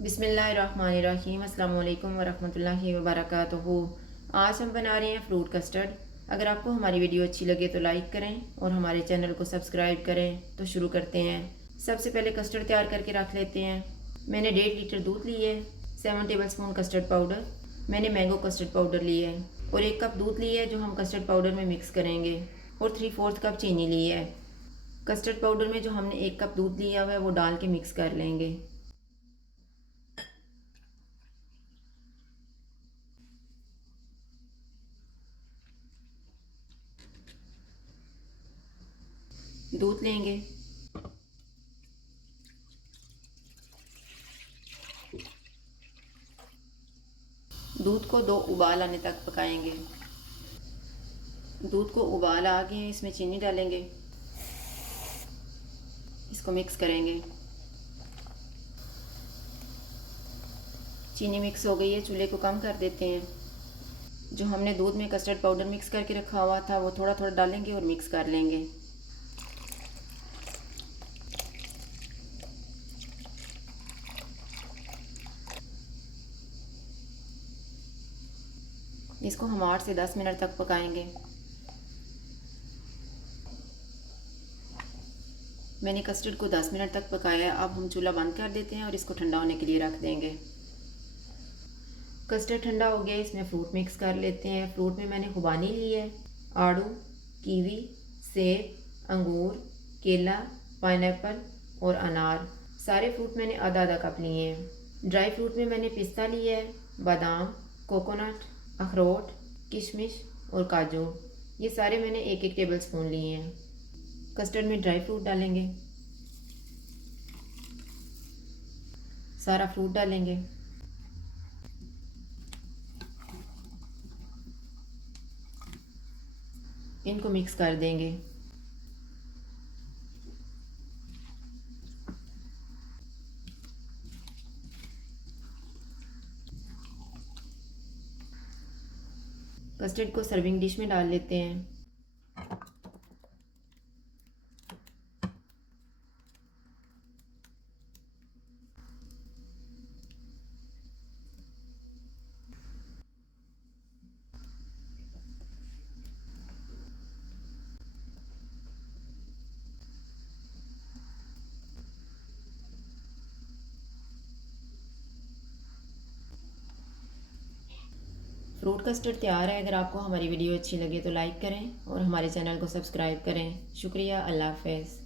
बिस्मिल्लाहिर्रहमानिर्रहीम अस्सलाम वालेकुम वरहमतुल्लाहि वबरकातुहू। आज हम बना रहे हैं फ्रूट कस्टर्ड। अगर आपको हमारी वीडियो अच्छी लगे तो लाइक करें और हमारे चैनल को सब्सक्राइब करें। तो शुरू करते हैं। सबसे पहले कस्टर्ड तैयार करके रख लेते हैं। मैंने 1.5 लीटर दूध लिए, 7 टेबल स्पून कस्टर्ड पाउडर, मैंने मैंगो कस्टर्ड पाउडर लिया है और 1 कप दूध लिया है जो हम कस्टर्ड पाउडर में मिक्स करेंगे, और 3/4 कप चीनी ली है। कस्टर्ड पाउडर में जो हमने 1 कप दूध लिया हुआ है वो डाल के मिक्स कर लेंगे। दूध लेंगे, दूध को 2 उबाल आने तक पकाएंगे। दूध को उबाल आ गए, इसमें चीनी डालेंगे, इसको मिक्स करेंगे। चीनी मिक्स हो गई है, चूल्हे को कम कर देते हैं। जो हमने दूध में कस्टर्ड पाउडर मिक्स करके रखा हुआ था वो थोड़ा थोड़ा डालेंगे और मिक्स कर लेंगे। इसको हम 8 से 10 मिनट तक पकाएंगे। मैंने कस्टर्ड को 10 मिनट तक पकाया। अब हम चूल्हा बंद कर देते हैं और इसको ठंडा होने के लिए रख देंगे। कस्टर्ड ठंडा हो गया, इसमें फ्रूट मिक्स कर लेते हैं। फ्रूट में मैंने खुबानी ली है, आड़ू, कीवी, सेब, अंगूर, केला, पाइनएप्पल और अनार। सारे फ्रूट मैंने आधा आधा कप लिए हैं। ड्राई फ्रूट में मैंने पिस्ता लिया है, बादाम, कोकोनट, अखरोट, किशमिश और काजू। ये सारे मैंने 1-1 टेबल स्पून लिए हैं। कस्टर्ड में ड्राई फ्रूट डालेंगे, सारा फ्रूट डालेंगे, इनको मिक्स कर देंगे। कस्टर्ड को सर्विंग डिश में डाल लेते हैं। फ्रूट कस्टर्ड तैयार है। अगर आपको हमारी वीडियो अच्छी लगे तो लाइक करें और हमारे चैनल को सब्सक्राइब करें। शुक्रिया। अल्लाह हाफ़िज़।